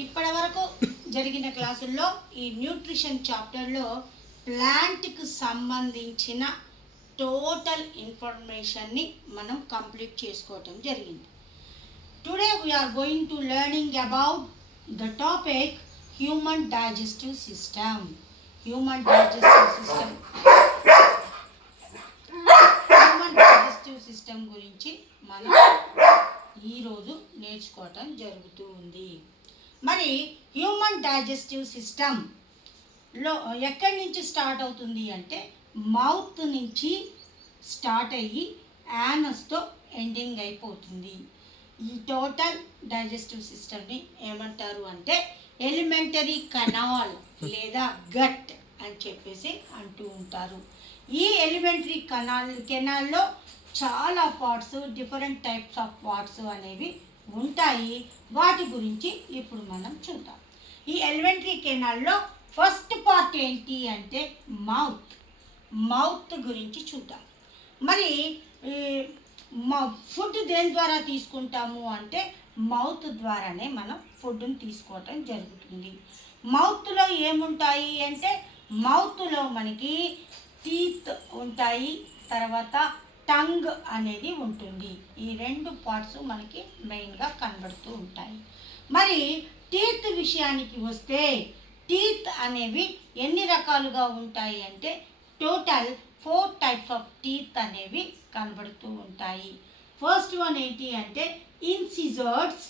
ఇప్పటి వరకు జరిగిన క్లాసుల్లో ఈ న్యూట్రిషన్ చాప్టర్లో ప్లాంట్కి సంబంధించిన టోటల్ ఇన్ఫర్మేషన్ని మనం కంప్లీట్ చేసుకోవటం జరిగింది. Today we're going to learning about the topic human digestive system. Human digestive system గురించి మనం ఈరోజు నేర్చుకోవటం జరుగుతూ ఉంది. మరి హ్యూమన్ డైజెస్టివ్ సిస్టంలో ఎక్కడి నుంచి స్టార్ట్ అవుతుంది అంటే మౌత్ నుంచి స్టార్ట్ అయ్యి యానస్తో ఎండింగ్ అయిపోతుంది. ఈ టోటల్ డైజెస్టివ్ సిస్టమ్ని ఏమంటారు అంటే ఎలిమెంటరీ కెనాల్ లేదా గట్ అని చెప్పేసి అంటూ ఉంటారు. ఈ ఎలిమెంటరీ కెనాల్లో చాలా parts, different types of parts అనేవి ఉంటాయి. వాటి గురించి ఇప్పుడు మనం చూద్దాం. ఈ ఎలిమెంటరీ కెనాల్లో ఫస్ట్ పార్ట్ ఏంటి అంటే మౌత్ గురించి చూద్దాం. మరి ఫుడ్ దేని ద్వారా తీసుకుంటాము అంటే మౌత్ ద్వారానే మనం ఫుడ్ని తీసుకోవటం జరుగుతుంది. మౌత్లో ఏముంటాయి అంటే మౌత్లో మనకి టీత్ ఉంటాయి, తర్వాత టంగ్ అనేది ఉంటుంది. ఈ రెండు పార్ట్స్ మనకి మెయిన్గా కనబడుతూ ఉంటాయి. మరి టీత్ విషయానికి వస్తే టీత్ అనేవి ఎన్ని రకాలుగా ఉంటాయి అంటే టోటల్ 4 టైప్స్ ఆఫ్ టీత్ అనేవి కనబడుతూ ఉంటాయి. ఫస్ట్ వన్ ఏంటి అంటే ఇన్సిజర్స్,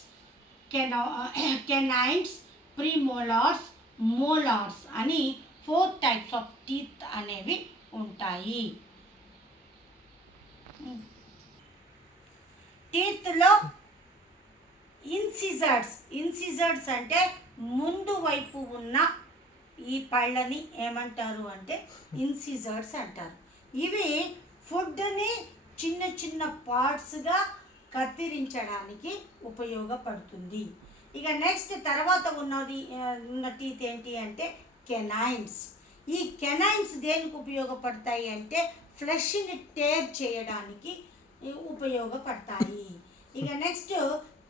కెనైన్స్, ప్రీమోలార్స్, మోలార్స్ అని 4 టైప్స్ ఆఫ్ టీత్ అనేవి ఉంటాయి. టీత్లో ఇన్సిజర్స్ అంటే ముందు వైపు ఉన్న ఈ పళ్ళని ఏమంటారు అంటే ఇన్సిజర్స్ అంటారు. ఇవి ఫుడ్ని చిన్న చిన్న పార్ట్స్గా కత్తిరించడానికి ఉపయోగపడుతుంది. ఇక నెక్స్ట్ తర్వాత ఉన్న టీత్ ఏంటి అంటే కెనైన్స్. ఈ కెనైన్స్ దేనికి ఉపయోగపడతాయి అంటే ఫ్లెష్ని టేర్ చేయడానికి ఉపయోగపడతాయి. ఇక నెక్స్ట్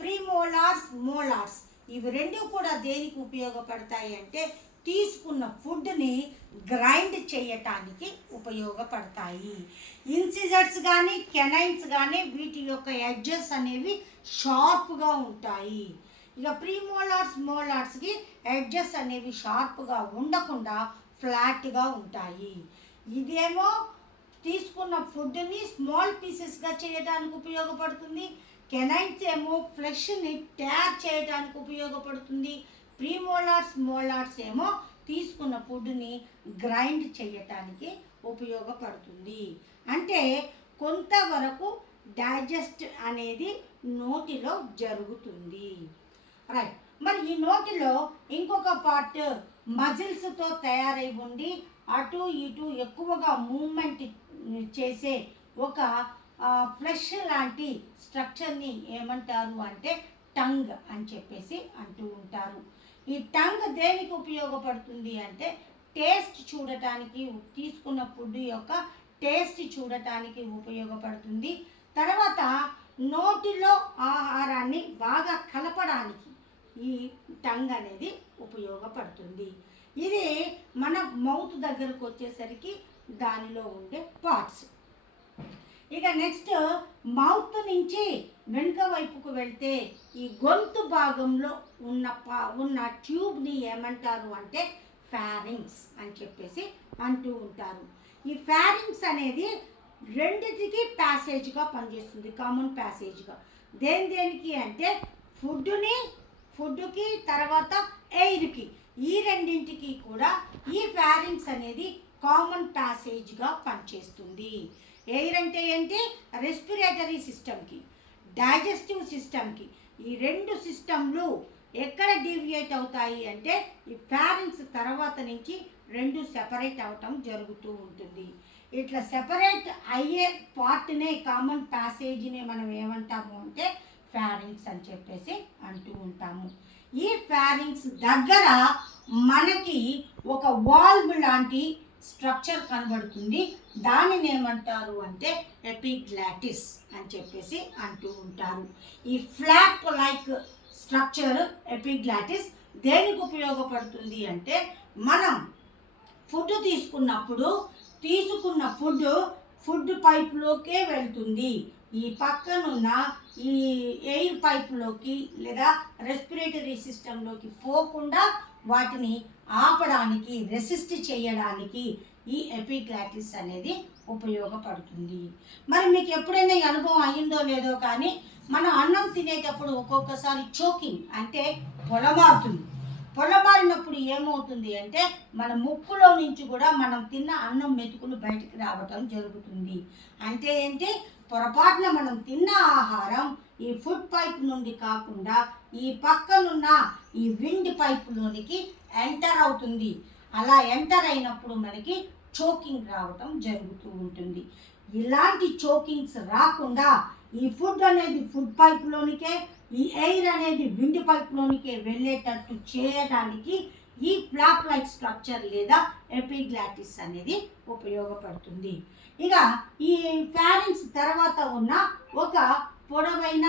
ప్రీమోలార్స్, మోలార్స్ ఇవి రెండు కూడా దేనికి ఉపయోగపడతాయి అంటే తీసుకున్న ఫుడ్ని గ్రైండ్ చేయటానికి ఉపయోగపడతాయి. ఇన్సిజర్స్ కానీ కెనైన్స్ కానీ వీటి యొక్క ఎడ్జెస్ అనేవి షార్ప్గా ఉంటాయి. ఇక ప్రీమోలార్స్, మోలార్స్కి ఎడ్జెస్ అనేవి షార్ప్గా ఉండకుండా ఫ్లాట్గా ఉంటాయి. ఇదేమో తీసుకున్న ఫుడ్ని స్మాల్ పీసెస్గా చేయడానికి ఉపయోగపడుతుంది. కెనైన్స్ ఏమో ఫ్లెష్ని ట్యార్ చేయడానికి ఉపయోగపడుతుంది. ప్రీమోలార్స్, మోలార్స్ ఏమో తీసుకున్న ఫుడ్ని గ్రైండ్ చేయటానికి ఉపయోగపడుతుంది. అంటే కొంతవరకు డైజెస్ట్ అనేది నోటిలో జరుగుతుంది. రైట్. మరి ఈ నోటిలో ఇంకొక పార్ట్ మజిల్స్తో తయారై ఉండి అటు ఇటు ఎక్కువగా మూమెంట్ చేసే ఒక ఫ్లెష్ లాంటి స్ట్రక్చర్ని ఏమంటారు అంటే టంగ్ అని చెప్పేసి అంటూ ఉంటారు. ఈ టంగ్ దేనికి ఉపయోగపడుతుంది అంటే టేస్ట్ చూడటానికి, తీసుకున్న ఫుడ్ యొక్క టేస్ట్ చూడటానికి ఉపయోగపడుతుంది. తర్వాత నోటిలో ఆహారాన్ని బాగా కలపడానికి ఈ టంగ్ అనేది ఉపయోగపడుతుంది. ఇది మన మౌత్ దగ్గరకు వచ్చేసరికి దానిలో ఉండే పార్ట్స్. ఇక నెక్స్ట్ మౌత్ నుంచి వెనుక వైపుకు వెళ్తే ఈ గొంతు భాగంలో ఉన్న ట్యూబ్ని ఏమంటారు అంటే ఫారింగ్స్ అని చెప్పేసి అంటూ ఉంటారు. ఈ ఫారింగ్స్ అనేది రెండిటికి ప్యాసేజ్గా పనిచేస్తుంది, కామన్ ప్యాసేజ్గా. దేనికి అంటే ఫుడ్కి తర్వాత ఎయిర్కి, ఈ రెండింటికి కూడా ఈ ఫారింగ్స్ అనేది కామన్ ప్యాసేజ్గా పనిచేస్తుంది. ఎయిర్ అంటే ఏంటి? రెస్పిరేటరీ సిస్టమ్కి, డైజెస్టివ్ సిస్టమ్కి. ఈ రెండు సిస్టమ్లు ఎక్కడ డీవియేట్ అవుతాయి అంటే ఈ ఫారింగ్స్ తర్వాత నుంచి రెండు సెపరేట్ అవటం జరుగుతూ ఉంటుంది. ఇట్లా సెపరేట్ అయ్యే పార్ట్నే, కామన్ ప్యాసేజ్నే మనం ఏమంటాము అంటే ఫారింగ్స్ అని చెప్పేసి అంటూ ఉంటాము. ఈ ఫారింగ్స్ దగ్గర మనకి ఒక వాల్వ్ లాంటి స్ట్రక్చర్ కనబడుతుంది. దానిని ఏమంటారు అంటే ఎపిగ్లాటిస్ అని చెప్పేసి అంటూ ఉంటారు. ఈ ఫ్లాప్ లైక్ స్ట్రక్చర్ ఎపిగ్లాటిస్ దేనికి ఉపయోగపడుతుంది అంటే మనం ఫుడ్ తీసుకున్నప్పుడు తీసుకున్న ఫుడ్ పైప్లోకే వెళ్తుంది. ఈ పక్కనున్న ఈ ఎయిర్ పైప్లోకి లేదా రెస్పిరేటరీ సిస్టంలోకి పోకుండా వాటిని ఆపడానికి, రెసిస్ట్ చేయడానికి ఈ ఎపిగ్లాటిస్ అనేది ఉపయోగపడుతుంది. మరి మీకు ఎప్పుడైనా ఈ అనుభవం అయ్యిందో లేదో కానీ మనం అన్నం తినేటప్పుడు ఒక్కొక్కసారి చోకింగ్ అంటే పొలమారుతుంది. పొలమారినప్పుడు ఏమవుతుంది అంటే మన ముక్కులో నుంచి కూడా మనం తిన్న అన్నం మెతుకులు బయటికి రావటం జరుగుతుంది. అంటే ఏంటి, పొరపాటున మనం తిన్న ఆహారం ఈ ఫుడ్ పైప్ నుండి కాకుండా ఈ పక్కనున్న ఈ విండ్ పైప్లోనికి ఎంటర్ అవుతుంది. అలా ఎంటర్ అయినప్పుడు మనకి చోకింగ్ రావటం జరుగుతూ ఉంటుంది. ఇలాంటి చోకింగ్స్ రాకుండా ఈ ఫుడ్ అనేది ఫుడ్ పైప్లోనికే, ఈ ఎయిర్ అనేది విండ్ పైప్లోనికే వెళ్ళేటట్టు చేయడానికి ఈ ఫ్లాప్ లైక్ స్ట్రక్చర్ లేదా ఎపిగ్లాటిస్ అనేది ఉపయోగపడుతుంది. ఇక ఈ ఫ్యారింగ్స్ తర్వాత ఉన్న ఒక పొడవైన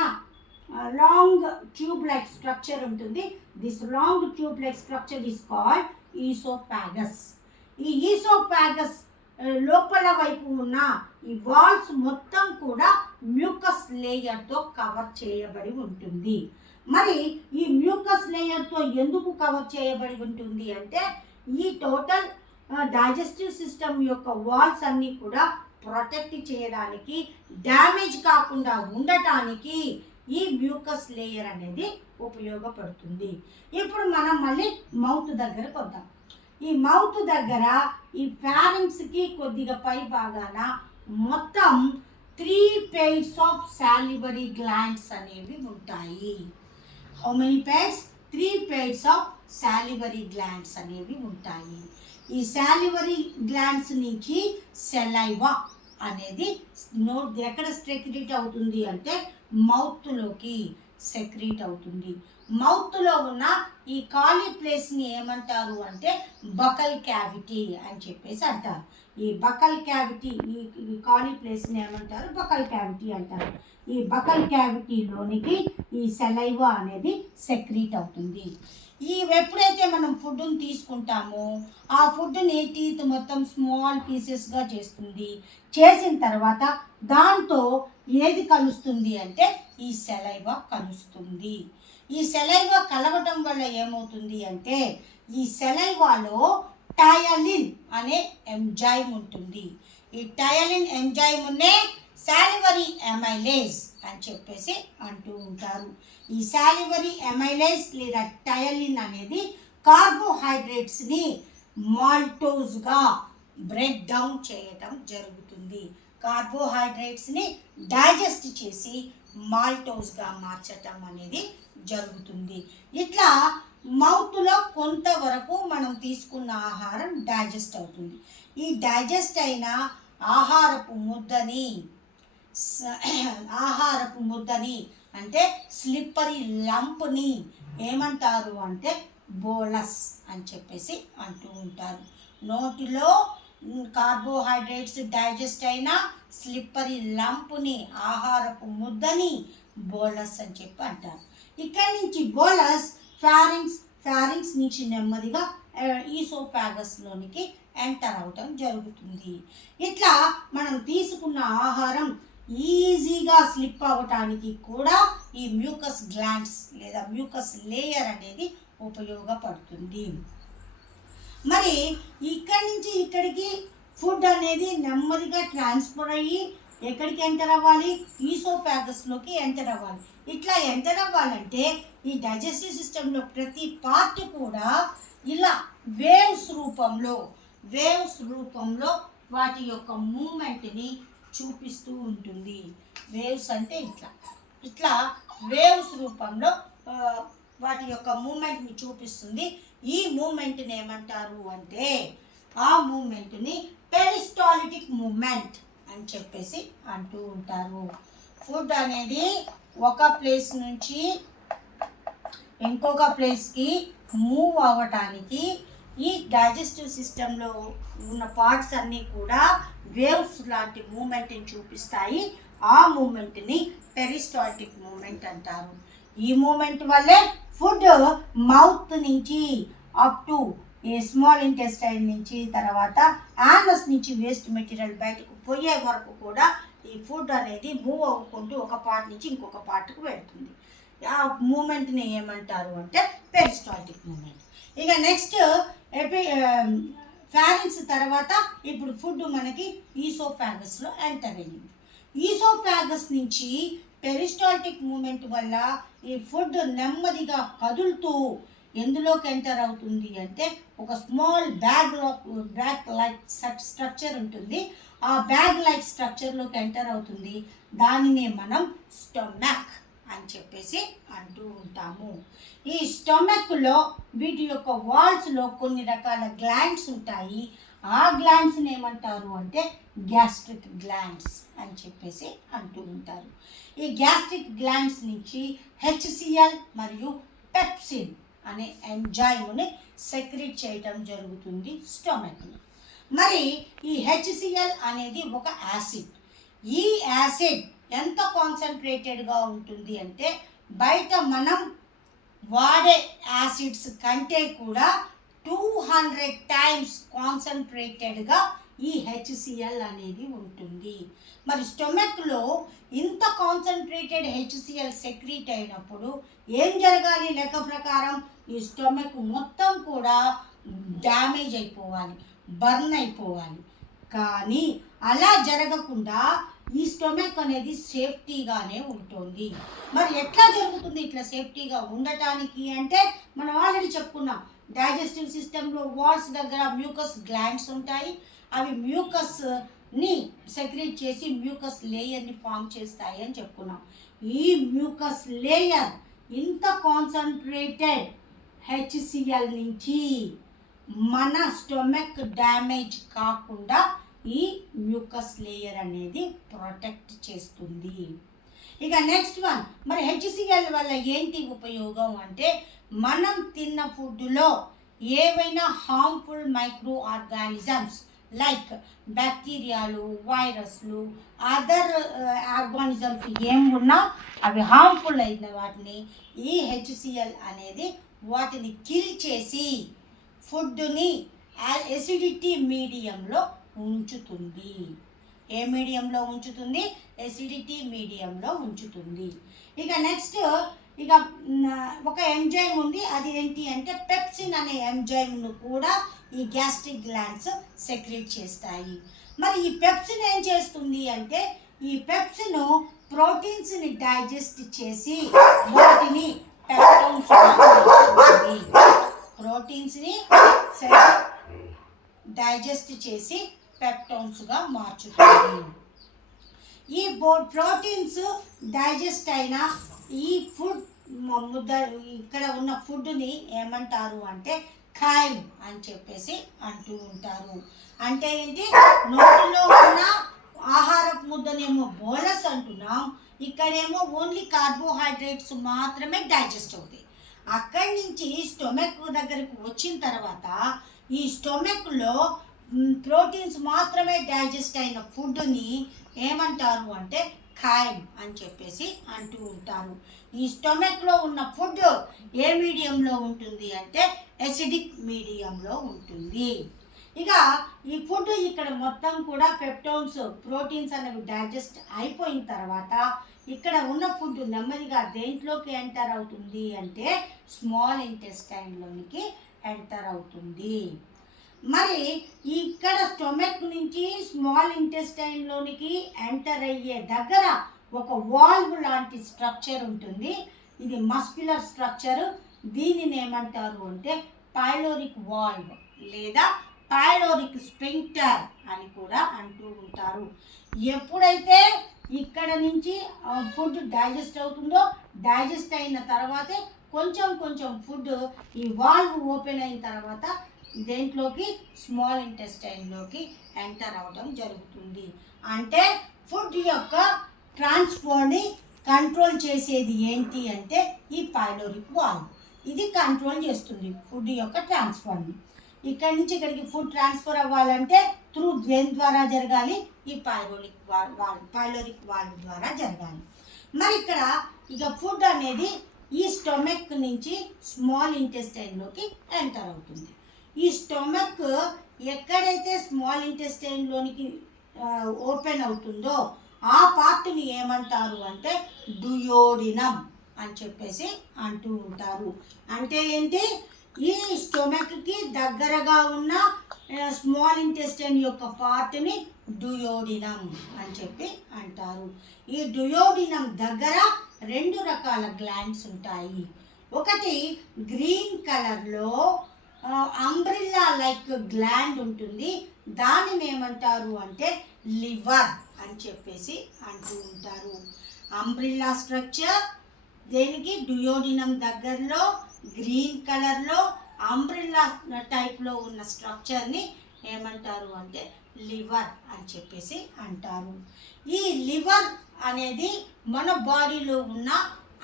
లాంగ్ ట్యూబ్ లైక్ స్ట్రక్చర్ ఉంటుంది. This long tube like structure is called oesophagus. ఈ ఈసోఫాగస్ లోపల వైపు ఉన్న ఈ వాల్స్ మొత్తం కూడా మ్యూకస్ లేయర్తో కవర్ చేయబడి ఉంటుంది. మరి ఈ మ్యూకస్ లేయర్తో ఎందుకు కవర్ చేయబడి ఉంటుంది అంటే ఈ టోటల్ డైజెస్టివ్ సిస్టమ్ యొక్క వాల్స్ అన్నీ కూడా ప్రొటెక్ట్ చేయడానికి, డ్యామేజ్ కాకుండా ఉండటానికి ఈ మ్యూకస్ లేయర్ అనేది ఉపయోగపడుతుంది. ఇప్పుడు మనం మళ్ళీ మౌత్ దగ్గరకు వద్దాం. ఈ మౌత్ దగ్గర ఈ ఫ్యారింగ్స్కి కొద్దిగా పై భాగాన మొత్తం 3 pairs ఆఫ్ సాలివరీ గ్లాండ్స్ అనేవి ఉంటాయి. How many pairs? 3 pairs of సాలివరీ glands అనేవి ఉంటాయి. ఈ సాలివరీ గ్లాండ్స్ నుంచి సెలైవా అనేది ఎక్కడ సెక్రీట్ అవుతుంది అంటే మౌత్లోకి సెక్రీట్ అవుతుంది. మౌత్లో ఉన్న ఈ ఖాళీ ప్లేస్ని ఏమంటారు అంటే బకల్ క్యావిటీ అని చెప్పేసి అంటారు. ఈ బకల్ క్యావిటీ, ఈ ఖాళీ ప్లేస్ని ఏమంటారు? బకల్ క్యావిటీ అంటారు. ఈ బకల్ క్యావిటీలోనికి ఈ సెలైవా అనేది సెక్రీట్ అవుతుంది. ఎప్పుడైతే మనం ఫుడ్ని తీసుకుంటామో ఆ ఫుడ్ని టీత్ మొత్తం స్మాల్ పీసెస్గా చేస్తుంది. చేసిన తర్వాత దాంతో ఏది కలుస్తుంది అంటే ఈ సెలైవా కలుస్తుంది. ఈ సెలైవా కలవటం వల్ల ఏమవుతుంది అంటే ఈ సెలైవాలో టయలిన్ అనే ఎంజైమ్ ఉంటుంది. ఈ టయలిన్ ఎంజైమ్నే సాలివరీ అమైలేజ్ అని చెప్పేసి అంటూ ఉంటారు. ఈ సాలివరీ అమైలేజ్ లేదా టయలిన్ అనేది కార్బోహైడ్రేట్స్ని మాల్టోజ్గా బ్రేక్ డౌన్ చేయటం జరుగుతుంది. కార్బోహైడ్రేట్స్ని డైజెస్ట్ చేసి మాల్టోజ్గా మార్చటం అనేది జరుగుతుంది. ఇట్లా మౌత్లో కొంతవరకు మనం తీసుకున్న ఆహారం డైజెస్ట్ అవుతుంది. ఈ డైజెస్ట్ అయిన ఆహారపు ముద్దని అంటే స్లిప్పరీ లంప్ని ఏమంటారు అంటే బోలస్ అని చెప్పేసి అంటూ ఉంటారు. నోటిలో కార్బోహైడ్రేట్స్ డైజెస్ట్ అయిన స్లిప్పరీ లంప్ని, ఆహారపు ముద్దని బోలస్ అని చెప్పి అంటారు. ఇక్కడి నుంచి బోలస్ ఫ్యారింగ్స్ నుంచి నెమ్మదిగా ఈసోఫాగస్లోనికి ఎంటర్ అవటం జరుగుతుంది. ఇట్లా మనం తీసుకున్న ఆహారం ఈజీగా స్లిప్ అవ్వటానికి కూడా ఈ మ్యూకస్ గ్లాండ్స్ లేదా మ్యూకస్ లేయర్ అనేది ఉపయోగపడుతుంది. మరి ఇక్కడి నుంచి ఇక్కడికి ఫుడ్ అనేది నెమ్మదిగా ట్రాన్స్ఫర్ అయ్యి ఎక్కడికి ఎంటర్ అవ్వాలి? ఈసోఫాగస్లోకి ఎంటర్ అవ్వాలి. ఇట్లా ఎంటర్ అవ్వాలంటే ఈ డైజెస్టివ్ సిస్టంలో ప్రతి పార్ట్ కూడా ఇలా వేవ్స్ రూపంలో వాటి యొక్క మూమెంట్ని చూపిస్తూ ఉంటుంది. వేవ్స్ అంటే ఇట్లా వేవ్స్ రూపంలో వాటి యొక్క మూమెంట్ని చూపిస్తుంది. ఈ మూమెంట్ని ఏమంటారు అంటే ఆ మూమెంట్ని పెరిస్టాల్టిక్ మూమెంట్ అని చెప్పేసి అంటూ ఉంటారు. ఫుడ్ అనేది ఒక ప్లేస్ నుంచి ఇంకొక ప్లేస్కి మూవ్ అవ్వటానికి ఈ డైజెస్టివ్ సిస్టంలో ఉన్న పార్ట్స్ అన్నీ కూడా వేవ్స్ లాంటి మూమెంట్ని చూపిస్తాయి. ఆ మూమెంట్ని పెరిస్టాల్టిక్ మూమెంట్ అంటారు. ఈ మూమెంట్ వల్లే ఫుడ్ మౌత్ నుంచి అప్ టు ఈ స్మాల్ ఇంటెస్టైన్ నుంచి తర్వాత యానస్ నుంచి వేస్ట్ మెటీరియల్ బయటకు పోయే వరకు కూడా ఈ ఫుడ్ అనేది మూవ్ అవ్వకుంటూ ఒక పార్ట్ నుంచి ఇంకొక పార్ట్కు వెళ్తుంది. ఆ మూమెంట్ని ఏమంటారు అంటే పెరిస్టాల్టిక్ మూమెంట్. ఇక నెక్స్ట్ ఫారింక్స్ తర్వాత ఇప్పుడు ఫుడ్ మనకి ఈసోఫాగస్లో ఎంటర్ అయ్యింది. ఈసోఫాగస్ నుంచి పెరిస్టాల్టిక్ మూమెంట్ వల్ల ఈ ఫుడ్ నెమ్మదిగా కదులుతూ ఎందులోకి ఎంటర్ అవుతుంది అంటే ఒక స్మాల్ బ్యాగ్ లైక్ స్ట్రక్చర్ ఉంటుంది. ఆ బ్యాగ్ లైక్ స్ట్రక్చర్లోకి ఎంటర్ అవుతుంది. దానినే మనం స్టొమక్ అని చెప్పేసి అంటూ ఉంటాము. ఈ స్టొమక్లో వీటి యొక్క వాల్స్లో కొన్ని రకాల గ్లాండ్స్ ఉంటాయి. ఆ గ్లాండ్స్ని ఏమంటారు అంటే గ్యాస్ట్రిక్ గ్లాండ్స్ అని చెప్పేసి అంటూ ఉంటారు. ఈ గ్యాస్ట్రిక్ గ్లాండ్స్ నుంచి హెచ్సిఎల్ మరియు పెప్సిన్ అనే ఎంజైమ్ని సెక్రెట్ చేయటం జరుగుతుంది స్టొమక్లో. మరి ఈ హెచ్సిఎల్ అనేది ఒక యాసిడ్. ఈ యాసిడ్ ఎంత కాన్సన్ట్రేటెడ్గా ఉంటుంది అంటే బయట మనం వాడే యాసిడ్స్ కంటే కూడా 200 టైమ్స్ కాన్సన్ట్రేటెడ్గా ఈ హెచ్సిఎల్ అనేది ఉంటుంది. మరి స్టొమక్లో ఇంత కాన్సన్ట్రేటెడ్ హెచ్సిఎల్ సెక్రీట్ అయినప్పుడు ఏం జరగాలి? లెక్క ప్రకారం ఈ స్టొమక్ మొత్తం కూడా డ్యామేజ్ అయిపోవాలి, బర్న్ అయిపోవాలి. కానీ అలా జరగకుండా ఈ స్టొమక్ అనేది సేఫ్టీగానే ఉంటుంది. మరి ఎట్లా జరుగుతుంది ఇట్లా సేఫ్టీగా ఉండటానికి అంటే మనం ఆల్రెడీ చెప్పుకున్నాం, డైజెస్టివ్ సిస్టంలో వాల్స్ దగ్గర మ్యూకస్ గ్లాండ్స్ ఉంటాయి. అవి మ్యూకస్ని సెక్రెట్ చేసి మ్యూకస్ లేయర్ని ఫామ్ చేస్తాయి అని చెప్పుకున్నాం. ఈ మ్యూకస్ లేయర్ ఇంత కాన్సన్ట్రేటెడ్ హెచ్సిఎల్ నుంచి మన స్టొమక్ డ్యామేజ్ కాకుండా ఈ మ్యూకస్ లేయర్ అనేది ప్రొటెక్ట్ చేస్తుంది. ఇక నెక్స్ట్ వన్, మరి హెచ్సిఎల్ వల్ల ఏంటి ఉపయోగం అంటే మనం తిన్న ఫుడ్లో ఏవైనా హార్మ్ఫుల్ మైక్రో ఆర్గానిజమ్స్ లైక్ బ్యాక్టీరియాలు, వైరస్లు, అదర్ ఆర్గానిజమ్స్ ఏం ఉన్నా అవి హార్మ్ఫుల్ అయిన వాటిని ఈ హెచ్సిఎల్ అనేది వాటిని కిల్ చేసి ఫుడ్ని ఎసిడిటీ మీడియంలో ఉంచుతుంది. ఏ మీడియంలో ఉంచుతుంది? ఎసిడిటీ మీడియంలో ఉంచుతుంది. ఇక నెక్స్ట్ ఒక ఎంజైమ్ ఉంది. అది ఏంటి అంటే పెప్సిన్ అనే ఎంజైమ్ను కూడా ఈ గ్యాస్ట్రిక్ గ్లాండ్స్ సెక్రెట్ చేస్తాయి. మరి ఈ పెప్సిన్ ఏం చేస్తుంది అంటే ఈ పెప్సిన్ ప్రోటీన్స్ని డైజెస్ట్ చేసి వాటిని ప్రోటీన్స్ని డైజెస్ట్ చేసి పెప్టోన్స్గా మార్చుతుంది. ఈ ప్రోటీన్స్ డైజెస్ట్ అయిన ఈ ఫుడ్ ముద్ద ఇక్కడ ఉన్న ఫుడ్ని ఏమంటారు అంటే ఖైమ్ అని చెప్పేసి అంటూ ఉంటారు. అంటే ఏంటి? నోటిలో ఉన్న ఆహారపు ముద్దనేమో బోలస్ అంటున్నాం, ఇక్కడేమో ఓన్లీ కార్బోహైడ్రేట్స్ మాత్రమే డైజెస్ట్ అవుతాయి. అక్కడి నుంచి స్టొమక్ దగ్గరకు వచ్చిన తర్వాత ఈ స్టొమక్లో ప్రోటీన్స్ మాత్రమే డైజెస్ట్ అయిన ఫుడ్ని ఏమంటారు అంటే ఖైమ్ అని చెప్పేసి అంటూ ఉంటారు. ఈ స్టొమక్లో ఉన్న ఫుడ్ ఏ మీడియంలో ఉంటుంది అంటే ఎసిడిక్ మీడియంలో ఉంటుంది. ఇక ఈ ఫుడ్ ఇక్కడ మొత్తం కూడా పెప్టోన్స్, ప్రోటీన్స్ అనేవి డైజెస్ట్ అయిపోయిన తర్వాత ఇక్కడ ఉన్న ఫుడ్ నెమ్మదిగా దేంట్లోకి ఎంటర్ అవుతుంది అంటే స్మాల్ ఇంటెస్టైన్లోనికి ఎంటర్ అవుతుంది. మరి ఇక్కడ స్టొమక్ నుంచి స్మాల్ ఇంటెస్టైన్లోనికి ఎంటర్ అయ్యే దగ్గర ఒక వాల్వ్ లాంటి స్ట్రక్చర్ ఉంటుంది. ఇది మస్క్యులర్ స్ట్రక్చర్. దీనిని ఏమంటారు అంటే పైలోరిక్ వాల్వ్ లేదా పైలోరిక్ స్ఫింక్టర్ అని కూడా అంటూ ఉంటారు. ఎప్పుడైతే ఇక్కడ నుంచి ఫుడ్ డైజెస్ట్ అవుతుందో, డైజెస్ట్ అయిన తర్వాతే కొంచెం కొంచెం ఫుడ్ ఈ వాల్వ్ ఓపెన్ అయిన తర్వాత దేంట్లోకి స్మాల్ ఇంటెస్టైన్లోకి ఎంటర్ అవ్వడం జరుగుతుంది. అంటే ఫుడ్ యొక్క ట్రాన్స్ఫర్ని కంట్రోల్ చేసేది ఏంటి అంటే ఈ పైలోరిక్ వాల్వ్. ఇది కంట్రోల్ చేస్తుంది ఫుడ్ యొక్క ట్రాన్స్ఫర్ని. ఇక్కడి నుంచి ఇక్కడికి ఫుడ్ ట్రాన్స్ఫర్ అవ్వాలంటే త్రూ దేని ద్వారా జరగాలి? ఈ పైలోరిక్ వాల్వ్ ద్వారా జరగాలి. మరి ఇక్కడ ఇక ఫుడ్ అనేది ఈ స్టొమక్ నుంచి స్మాల్ ఇంటెస్టైన్లోకి ఎంటర్ అవుతుంది. ఈ స్టొమక్ ఎక్కడైతే స్మాల్ ఇంటెస్టైన్లోనికి ఓపెన్ అవుతుందో ఆ పార్ట్ని ఏమంటారు అంటే డుయోడినం అని చెప్పేసి అంటూ ఉంటారు. అంటే ఏంటి, ఈ స్టొమక్కి దగ్గరగా ఉన్న స్మాల్ ఇంటెస్టైన్ యొక్క పార్ట్ని డుయోడినం అని చెప్పి అంటారు. ఈ డుయోడినం దగ్గర 2 రకాల గ్లాండ్స్ ఉంటాయి. ఒకటి గ్రీన్ కలర్లో అంబ్రిల్లా లైక్ గ్లాండ్ ఉంటుంది, దానిని ఏమంటారు అంటే లివర్ అని చెప్పేసి అంటూ ఉంటారు. అంబ్రిల్లా స్ట్రక్చర్ దేనికి, డుయోడినం దగ్గరలో గ్రీన్ కలర్లో అంబ్రిల్లా టైప్లో ఉన్న స్ట్రక్చర్ని ఏమంటారు అంటే లివర్ అని చెప్పేసి అంటారు. ఈ లివర్ అనేది మన బాడీలో ఉన్న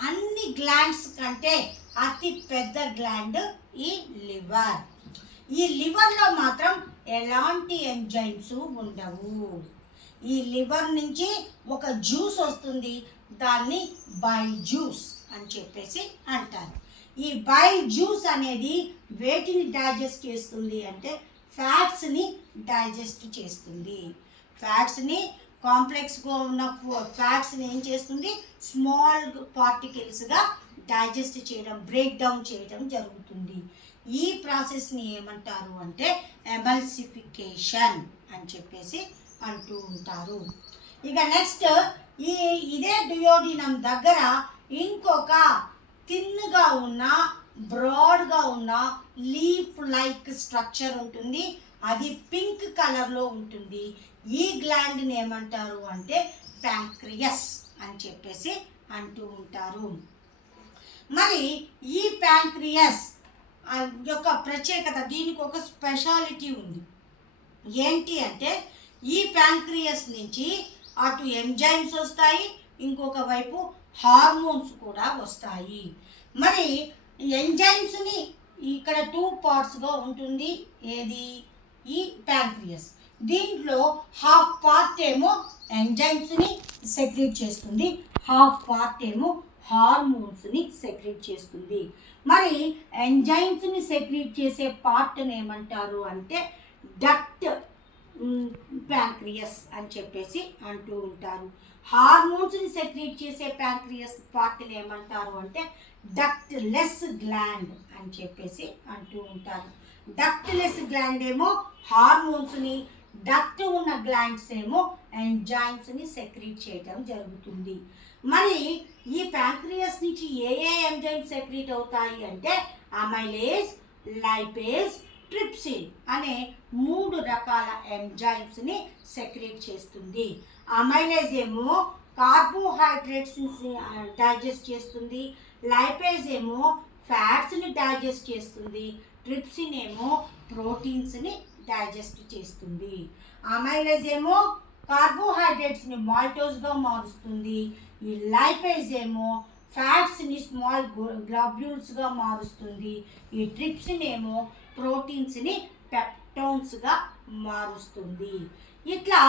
అన్ని గ్లాండ్స్ కంటే అతి పెద్ద గ్లాండ్ ఈ లివర్. ఈ లివర్లో మాత్రం ఎలాంటి ఎంజైమ్స్ ఉండవు. ఈ లివర్ నుంచి ఒక జ్యూస్ వస్తుంది, దాన్ని బైల్ జ్యూస్ అని చెప్పేసి అంటారు. ఈ బైల్ జ్యూస్ అనేది వేటిని డైజెస్ట్ చేస్తుంది అంటే ఫ్యాట్స్ని డైజెస్ట్ చేస్తుంది. ఫ్యాట్స్ని కాంప్లెక్స్గా ఉన్న ఫ్యాట్స్ని ఏం చేస్తుంది, స్మాల్ పార్టికల్స్గా డైజెస్ట్ చేయడం, బ్రేక్ డౌన్ చేయడం జరుగుతుంది. ఈ ప్రాసెస్ని ఏమంటారు అంటే ఎమల్సిఫికేషన్ అని చెప్పేసి అంటూ ఉంటారు. ఇక నెక్స్ట్ ఇదే డుయోడినం దగ్గర ఇంకొక థిన్గా ఉన్న బ్రాడ్గా ఉన్న లీఫ్ లైక్ స్ట్రక్చర్ ఉంటుంది, అది పింక్ కలర్లో ఉంటుంది. ఈ గ్లాండ్ని ఏమంటారు అంటే ప్యాంక్రియస్ అని చెప్పేసి అంటూ ఉంటారు. మరి ఈ ప్యాంక్రియస్ యొక్క ప్రత్యేకత, దీనికి ఒక స్పెషాలిటీ ఉంది. ఏంటి అంటే ఈ ప్యాంక్రియస్ నుంచి అటు ఎంజైమ్స్ వస్తాయి, ఇంకొక వైపు హార్మోన్స్ కూడా వస్తాయి. మరి ఎంజైమ్స్ని ఇక్కడ 2 పార్ట్స్గా ఉంటుంది. ఏది, ఈ ప్యాంక్రియస్. దీంట్లో హాఫ్ పార్ట్ ఏమో ఎంజైమ్స్ని సెక్రెట్ చేస్తుంది, హాఫ్ పార్ట్ ఏమో హార్మోన్స్ని సెక్రెట్ చేస్తుంది. మరి ఎంజైమ్స్ని సెక్రెట్ చేసే పార్ట్ని ఏమంటారు అంటే డక్ట్ ప్యాంక్రియస్ అని చెప్పేసి అంటూ ఉంటారు. హార్మోన్స్ని సెక్రెట్ చేసే ప్యాంక్రియస్ పార్ట్ని ఏమంటారు అంటే డక్ట్ లెస్ గ్లాండ్ అని చెప్పేసి అంటూ ఉంటారు. డక్ట్ లెస్ గ్లాండ్ ఏమో హార్మోన్స్ని, డక్ట్ ఉన్న గ్లాండ్స్ ఏమో ఎంజైమ్స్ని సెక్రెట్ చేయడం జరుగుతుంది. మరి ఈ ప్యాంక్రియస్ నుంచి ఏ ఎంజైమ్స్ సెక్రెట్ అవుతాయి అంటే అమైలేజ్, లైపేజ్, ట్రిప్సిన్ అనే 3 రకాల ఎంజైమ్స్ని సెక్రెట్ చేస్తుంది. అమైలేజ్ ఏమో కార్బోహైడ్రేట్స్ని డైజెస్ట్ చేస్తుంది, లైపేజ్ ఏమో ఫ్యాట్స్ని డైజెస్ట్ చేస్తుంది, ట్రిప్సిన్ ఏమో ప్రోటీన్స్ని డైజెస్ట్ చేస్తుంది. అమైలేజ్ ఏమో కార్బోహైడ్రేట్స్ని మాల్టోస్గా మారుస్తుంది, ఈ లైపేజ్ ఏమో ఫ్యాట్స్ని స్మాల్ గ్లోబ్యూల్స్గా మారుస్తుంది, ఈ ట్రిప్సిన్ ఏమో ప్రోటీన్స్ని పెప్టోన్స్గా మారుస్తుంది. ఇట్లా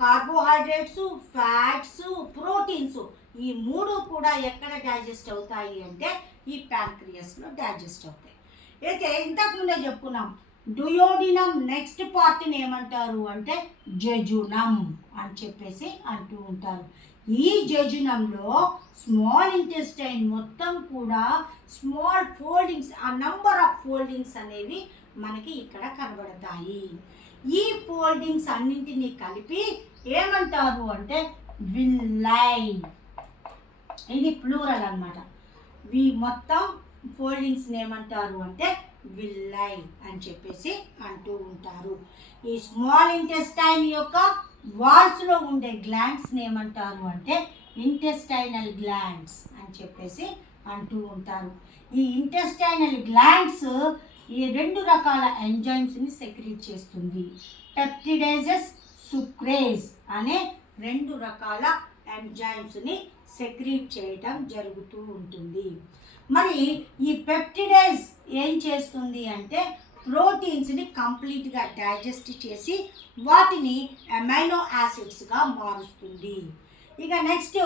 కార్బోహైడ్రేట్స్, ఫ్యాట్స్, ప్రోటీన్స్ ఈ 3 కూడా ఎక్కడ డైజెస్ట్ అవుతాయి అంటే ఈ ప్యాంక్రియస్లో డైజెస్ట్ అవుతాయి. అయితే ఇంతకుముందే చెప్పుకున్నాం, డుయోడినం నెక్స్ట్ పార్ట్ని ఏమంటారు అంటే జెజునం అని చెప్పేసి అంటూ ఉంటారు. ఈ జెజునంలో స్మాల్ ఇంటెస్టైన్ మొత్తం కూడా స్మాల్ ఫోల్డింగ్స్, ఆ నంబర్ ఆఫ్ ఫోల్డింగ్స్ అనేవి మనకి ఇక్కడ కనబడతాయి. ఈ ఫోల్డింగ్స్ అన్నింటినీ కలిపి ఏమంటారు అంటే విల్లై. ఇది ప్లూరల్ అన్నమాట. మొత్తం ఫోల్డింగ్స్ని ఏమంటారు అంటే విల్లై అని చెప్పేసి అంటూ ఉంటారు. ఈ స్మాల్ ఇంటెస్టైన్ యొక్క వాల్స్లో ఉండే గ్లాండ్స్ని ఏమంటారు అంటే ఇంటెస్టైనల్ గ్లాండ్స్ అని చెప్పేసి అంటూ ఉంటారు. ఈ ఇంటెస్టైనల్ గ్లాండ్స్ ఈ 2 రకాల ఎంజైమ్స్ని సెక్రెట్ చేస్తుంది. పెప్టిడేజెస్, సుక్రేజ్ అనే 2 రకాల ఎంజైమ్స్ని సెక్రెట్ చేయటం జరుగుతూ ఉంటుంది. మరి ఈ పెప్టిడేజ్ ఏం చేస్తుంది అంటే ప్రోటీన్స్ని కంప్లీట్గా డైజెస్ట్ చేసి వాటిని అమైనో యాసిడ్స్గా మారుస్తుంది. ఇక నెక్స్ట్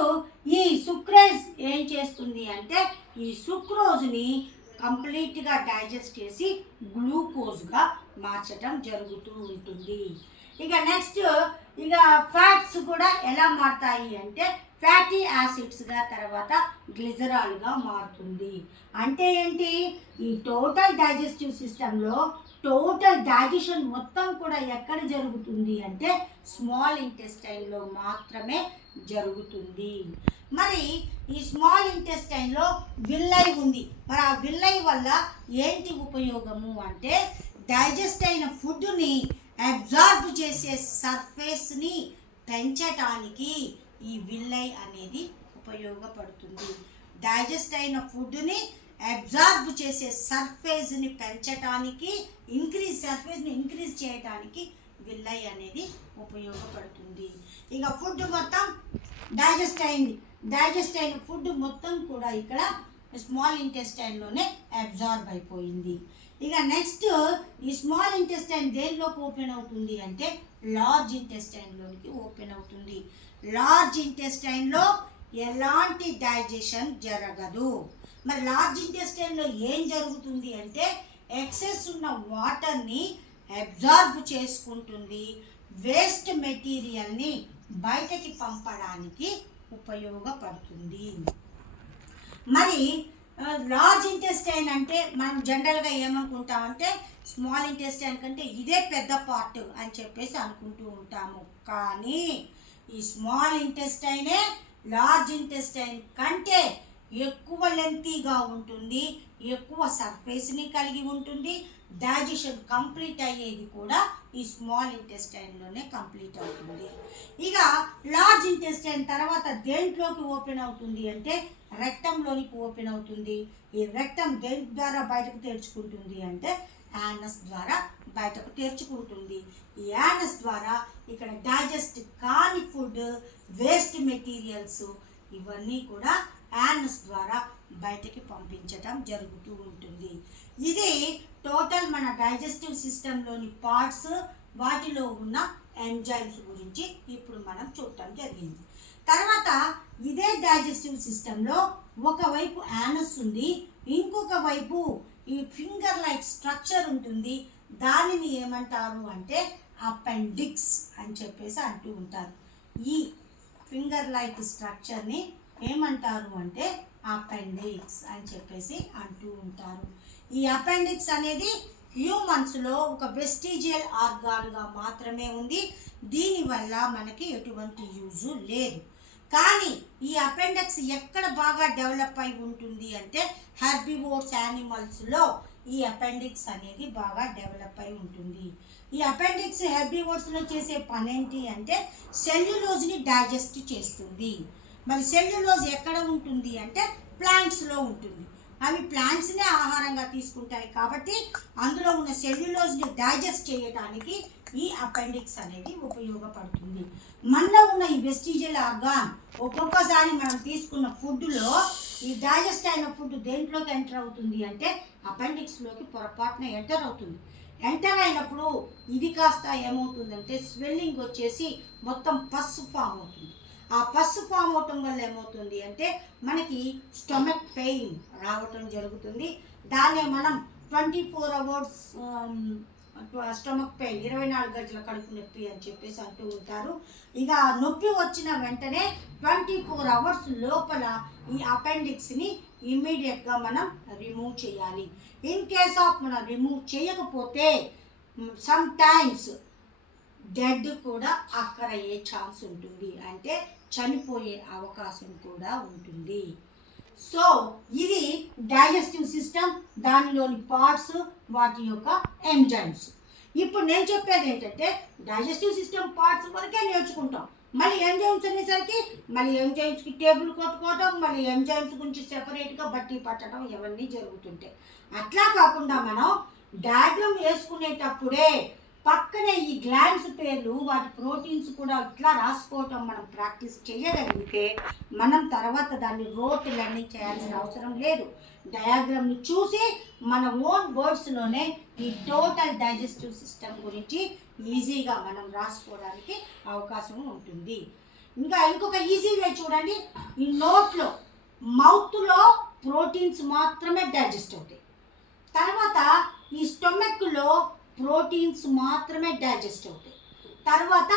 ఈ సుక్రేజ్ ఏం చేస్తుంది అంటే ఈ సుక్రోజ్ని కంప్లీట్గా డైజెస్ట్ చేసి గ్లూకోజ్గా మార్చడం జరుగుతూ ఉంటుంది. ఇక నెక్స్ట్ ఇక ఫ్యాట్స్ కూడా ఎలా మారుతాయి అంటే ఫ్యాటీ యాసిడ్స్గా తర్వాత గ్లిజరాల్గా మారుతుంది. అంటే ఏంటి, ఈ టోటల్ డైజెస్టివ్ సిస్టంలో టోటల్ డైజెషన్ మొత్తం కూడా ఎక్కడ జరుగుతుంది అంటే స్మాల్ ఇంటెస్టైన్లో మాత్రమే జరుగుతుంది. మరి ఈ స్మాల్ ఇంటెస్టైన్లో విల్లై ఉంది. మరి ఆ విల్లై వల్ల ఏంటి ఉపయోగము అంటే డైజెస్ట్ అయిన ఫుడ్ని అబ్జార్బ్ చేసే సర్ఫేస్ని పెంచటానికి ఈ విల్లై అనేది ఉపయోగపడుతుంది. డైజెస్ట్ అయిన ఫుడ్ని అబ్జార్బ్ చేసే సర్ఫేస్ని పెంచటానికి సర్ఫేస్ని ఇంక్రీజ్ చేయడానికి విల్లై అనేది ఉపయోగపడుతుంది. ఇక ఫుడ్ మొత్తం డైజెస్ట్ అయిన ఫుడ్ మొత్తం కూడా ఇక్కడ స్మాల్ ఇంటెస్టైన్లోనే అబ్జార్బ్ అయిపోయింది. ఇక నెక్స్ట్ ఈ స్మాల్ ఇంటెస్టైన్ దేనిలోకి ఓపెన్ అవుతుంది అంటే లార్జ్ ఇంటెస్టైన్లోనికి ఓపెన్ అవుతుంది. లార్జ్ ఇంటెస్టైన్లో ఎలాంటి డైజెషన్ జరగదు. మరి లార్జ్ ఇంటెస్టైన్లో ఏం జరుగుతుంది అంటే ఎక్సెస్ ఉన్న వాటర్ని అబ్జార్బ్ చేసుకుంటుంది, వేస్ట్ మెటీరియల్ని బయటకి పంపడానికి ఉపయోగపడుతుంది. మరి లార్జ్ ఇంటెస్టైన్ అంటే మనం జనరల్గా ఏమనుకుంటామంటే స్మాల్ ఇంటెస్టైన్ కంటే ఇదే పెద్ద పార్ట్ అని చెప్పేసి అనుకుంటూ ఉంటాము. కానీ ఈ స్మాల్ ఇంటెస్టైనే లార్జ్ ఇంటెస్టైన్ కంటే ఎక్కువ లెంతీగా ఉంటుంది, ఎక్కువ సర్ఫేస్ని కలిగి ఉంటుంది. డైజెషన్ కంప్లీట్ అయ్యేది కూడా ఈ స్మాల్ ఇంటెస్టైన్లోనే కంప్లీట్ అవుతుంది. ఇక లార్జ్ ఇంటెస్టైన్ తర్వాత దేంట్లోకి ఓపెన్ అవుతుంది అంటే రెక్టంలోనికి ఓపెన్ అవుతుంది. ఈ రెక్టం దేని ద్వారా బయటకు తెరుచుకుంటుంది అంటే యానస్ ద్వారా బయటకు తెరుచుకుంటుంది. ఈ యానస్ ద్వారా ఇక్కడ డైజెస్ట్ కాని ఫుడ్, వేస్ట్ మెటీరియల్స్ ఇవన్నీ కూడా యానస్ ద్వారా బయటకి పంపించడం జరుగుతూ ఉంటుంది. ఇది టోటల్ మన డైజెస్టివ్ సిస్టంలోని పార్ట్స్, వాటిలో ఉన్న ఎంజైమ్స్ గురించి ఇప్పుడు మనం చూడటం జరిగింది. తర్వాత ఇదే డైజెస్టివ్ సిస్టంలో ఒకవైపు యానస్ ఉంది, ఇంకొక వైపు ఈ ఫింగర్ లైక్ స్ట్రక్చర్ ఉంటుంది. దానిని ఏమంటారు అంటే అపెండిక్స్ అని చెప్పేసి అంటూ ఉంటారు. ఈ ఫింగర్ లైక్ స్ట్రక్చర్ని ఏమంటారు అంటే అపెండిక్స్ అని చెప్పేసి అంటూ ఉంటారు. ఈ అపెండిక్స్ అనేది హ్యూమన్స్లో ఒక వెస్టిజియల్ ఆర్గాన్గా మాత్రమే ఉంది. దీనివల్ల మనకి ఎటువంటి యూజు లేదు. కానీ ఈ అపెండిక్స్ ఎక్కడ బాగా డెవలప్ అయి ఉంటుంది అంటే హెర్బివోర్స్ యానిమల్స్లో ఈ అపెండిక్స్ అనేది బాగా డెవలప్ అయి ఉంటుంది. ఈ అపెండిక్స్ హెర్బివోర్స్లో చేసే పని ఏంటి అంటే సెల్యులోజ్ని డైజెస్ట్ చేస్తుంది. మరి సెల్యులోజ్ ఎక్కడ ఉంటుంది అంటే ప్లాంట్స్లో ఉంటుంది. అవి ప్లాంట్స్నే ఆహారంగా తీసుకుంటాయి కాబట్టి అందులో ఉన్న సెల్యులోజ్ని డైజెస్ట్ చేయడానికి ఈ అపెండిక్స్ అనేది ఉపయోగపడుతుంది. మనలో ఉన్న ఈ వెస్టిజియల్ ఆర్గాన్ ఒక్కొక్కసారి మనం తీసుకున్న ఫుడ్లో ఈ డైజెస్ట్ అయిన ఫుడ్ దేంట్లోకి ఎంటర్ అవుతుంది అంటే అపెండిక్స్లోకి పొరపాటున ఎంటర్ అవుతుంది. ఎంటర్ అయినప్పుడు ఇది కాస్త ఏమవుతుందంటే స్వెల్లింగ్ వచ్చేసి మొత్తం పస్సు ఫామ్ అవుతుంది. ఆ పస్సు ఫామ్ అవటం వల్ల ఏమవుతుంది అంటే మనకి స్టమక్ పెయిన్ రావటం జరుగుతుంది. దాన్నే మనం 24 hours స్టమక్ పెయిన్, 24 గంటల కడుపు నొప్పి అని చెప్పేసి అంటూ ఉంటారు. ఇక నొప్పి వచ్చిన వెంటనే 24 hours లోపల ఈ అపెండిక్స్ని ఇమ్మీడియట్గా మనం రిమూవ్ చేయాలి. ఇన్ కేస్ ఆఫ్ మనం రిమూవ్ చేయకపోతే సమ్ టైమ్స్ డెడ్ కూడా అక్కర్ అయ్యే ఛాన్స్ ఉంటుంది, అంటే చనిపోయే అవకాశం కూడా ఉంటుంది. సో ఇది డైజెస్టివ్ సిస్టమ్, దానిలోని పార్ట్స్, వాటి యొక్క ఎంజైమ్స్. ఇప్పుడు నేను చెప్పేది ఏంటంటే డైజెస్టివ్ సిస్టమ్ పార్ట్స్ వరకే నేర్చుకుంటాం. మళ్ళీ ఎంజైమ్స్ అనేసరికి మళ్ళీ ఎంజైమ్స్కి టేబుల్ కొట్టుకోవడం, మళ్ళీ ఎంజైమ్స్ గురించి సెపరేట్గా బట్టి పట్టడం ఇవన్నీ జరుగుతుంటాయి. అట్లా కాకుండా మనం డయాగ్రామ్ వేసుకునేటప్పుడే పక్కనే ఈ గ్లాండ్స్ పేర్లు, వాటి ప్రోటీన్స్ కూడా ఇట్లా రాసుకోవటం మనం ప్రాక్టీస్ చేయగలిగితే మనం తర్వాత దాన్ని రోట్ లెర్నింగ్ చేయాల్సిన అవసరం లేదు. డయాగ్రామ్ని చూసి మన ఓన్ వర్డ్స్లోనే ఈ టోటల్ డైజెస్టివ్ సిస్టమ్ గురించి ఈజీగా మనం రాసుకోవడానికి అవకాశం ఉంటుంది. ఇంకొక ఈజీ వే చూడండి. ఈ నోట్లో మౌత్లో ప్రోటీన్స్ మాత్రమే డైజెస్ట్ అవుతాయి. తర్వాత ఈ స్టొమక్లో ప్రోటీన్స్ మాత్రమే డైజెస్ట్ అవుతాయి. తర్వాత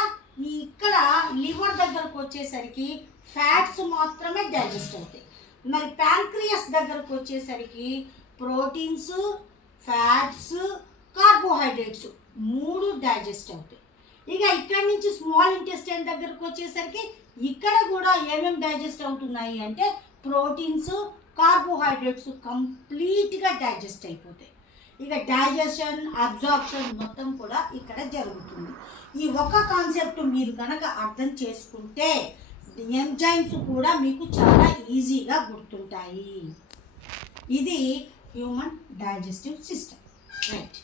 ఇక్కడ లివర్ దగ్గరకు వచ్చేసరికి ఫ్యాట్స్ మాత్రమే డైజెస్ట్ అవుతాయి. మరి ప్యాంక్రియాస్ దగ్గరకు వచ్చేసరికి ప్రోటీన్స్, ఫ్యాట్స్, కార్బోహైడ్రేట్స్ 3 డైజెస్ట్ అవుతాయి. ఇక ఇక్కడి నుంచి స్మాల్ ఇంటెస్టైన్ దగ్గరకు వచ్చేసరికి ఇక్కడ కూడా ఏమేమి డైజెస్ట్ అవుతున్నాయి అంటే ప్రోటీన్స్, కార్బోహైడ్రేట్స్ కంప్లీట్గా డైజెస్ట్ అయిపోతాయి. ఇక డైజెషన్, అబ్జార్ప్షన్ మొత్తం కూడా ఇక్కడ జరుగుతుంది. ఈ ఒక్క కాన్సెప్ట్ మీరు కనుక అర్థం చేసుకుంటే ఎంజైమ్స్ కూడా మీకు చాలా ఈజీగా గుర్తుంటాయి. ఇది హ్యూమన్ డైజెస్టివ్ సిస్టమ్, రైట్.